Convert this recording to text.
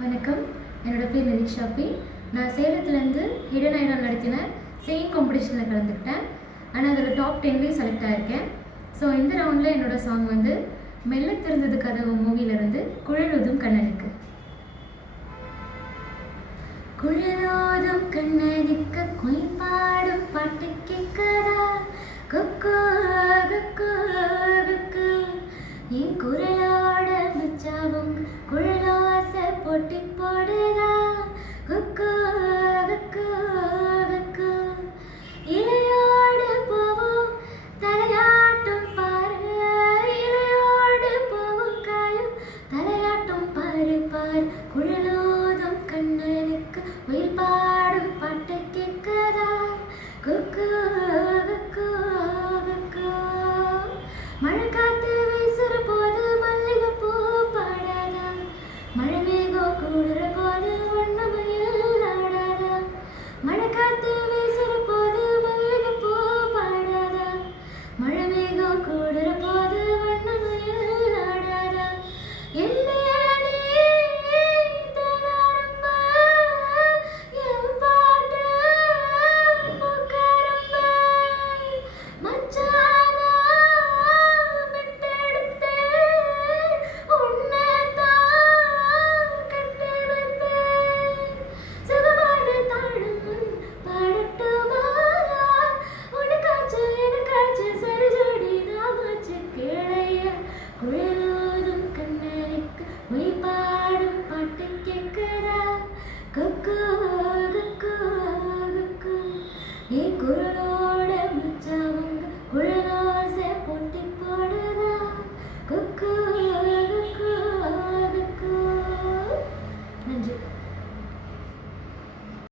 வணக்கம். என்னோட பேர் நிதிக்ஷா பி. நான் சேலத்துலேருந்து ஹிடன் ஐடல் நடத்தின சிங்கிங் காம்படிஷனில் கலந்துக்கிட்டேன். ஆனால் அதில் டாப் 10லேயும் செலக்ட் ஆகியிருக்கேன். ஸோ இந்த ரவுண்டில் என்னோடய சாங் வந்து மெல்ல திறந்தது கதவு மூவிலேருந்து குழலூதும் கண்ணனுக்கு. குழலோதும் கண்ணனுக்கு குயிப்பாடும் பாட்டு கேட்கதா, கொக்கோ கொக்கோ கொக்கோ, என் குரலோட மச்சாவும் குழலோசை போட்டி போடுதா, கொக்கோ கொக்கோ கொக்கோ, இலையோடு போவோம் தலையாட்டும் பாரு, இலையோடு போவோம் காயும் தலையாட்டும் பாரு பாரு, குழலோதும் கண்ணனுக்கு உயிர் பாடும் பாட்டு கேட்கதா, கொக்கோ